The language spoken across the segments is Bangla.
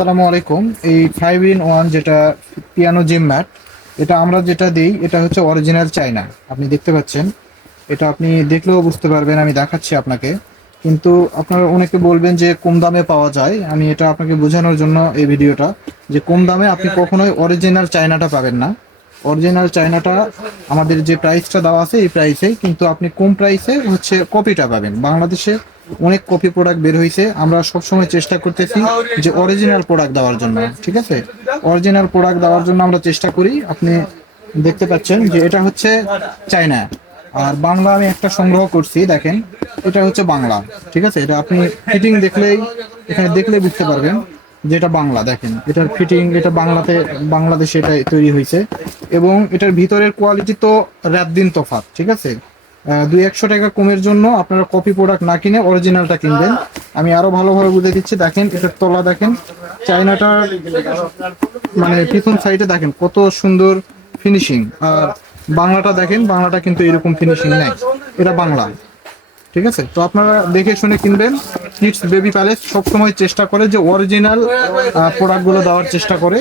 আসসালামু আলাইকুম। এই 5 in 1 যেটা পিয়ানো জিম ম্যাট, এটা আমরা যেটা দিই এটা হচ্ছে অরিজিনাল চায়না। আপনি দেখতে পাচ্ছেন, এটা আপনি দেখলেও বুঝতে পারবেন, আমি দেখাচ্ছি আপনাকে। কিন্তু আপনারা অনেকে বলবেন যে কম দামে পাওয়া যায়। আমি এটা আপনাকে বোঝানোর জন্য এই ভিডিওটা, যে কম দামে আপনি কখনোই অরিজিনাল চায়নাটা পাবেন না। অরিজিনাল চায়নাটা আমাদের যে প্রাইসটা দেওয়া আছে এই প্রাইসেই, কিন্তু আপনি কম প্রাইসে হচ্ছে কপিটা পাবেন। বাংলাদেশে অনেক কপি প্রোডাক্ট বের হয়েছে, আমরা সবসময় চেষ্টা করতেছি যে অরিজিনাল প্রোডাক্ট দেওয়ার জন্য। ঠিক আছে, অরিজিনাল প্রোডাক্ট দেওয়ার জন্য আমরা চেষ্টা করি। আপনি দেখতে পাচ্ছেন যে এটা হচ্ছে চায়না, আর বাংলা আমি একটা সংগ্রহ করছি, দেখেন এটা হচ্ছে বাংলা। ঠিক আছে, এটা আপনি ফিটিং দেখলেই, এখানে দেখলেই বুঝতে পারবেন যে এটা বাংলা। দেখেন এটার ফিটিং, এটা বাংলাতে, বাংলাদেশে এটা তৈরি হয়েছে। এবং এটার ভিতরের কোয়ালিটি তো রাত দিন তফাৎ। ঠিক আছে, 200-100 টাকা কমের জন্য আপনারা কপি প্রোডাক্ট না কিনে অরিজিনালটা কিনবেন। আমি আরো ভালোভাবে বুঝে দিচ্ছি, দেখেন এটার তলা দেখেন, চায়নাটার মানে পিছন সাইডে দেখেন কত সুন্দর ফিনিশিং। আর বাংলাটা দেখেন, বাংলাটা কিন্তু এরকম ফিনিশিং নেই, এটা বাংলা। ঠিক আছে, তো আপনারা দেখে শুনে কিনবেন। কিডস বেবি প্যালেস সবসময় চেষ্টা করে যে অরিজিনাল প্রোডাক্টগুলো দেওয়ার চেষ্টা করে।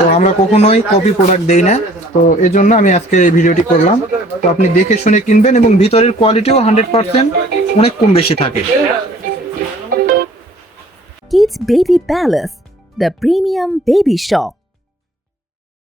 তো আমরা কখনোই কপি প্রোডাক্ট দেই না। তো এই জন্য আমি আজকে এই ভিডিওটি করলাম। তো আপনি দেখে শুনে কিনবেন, এবং ভিতরের কোয়ালিটিও 100% অনেক কম বেশি থাকে। Kids Baby Palace, the premium baby shop.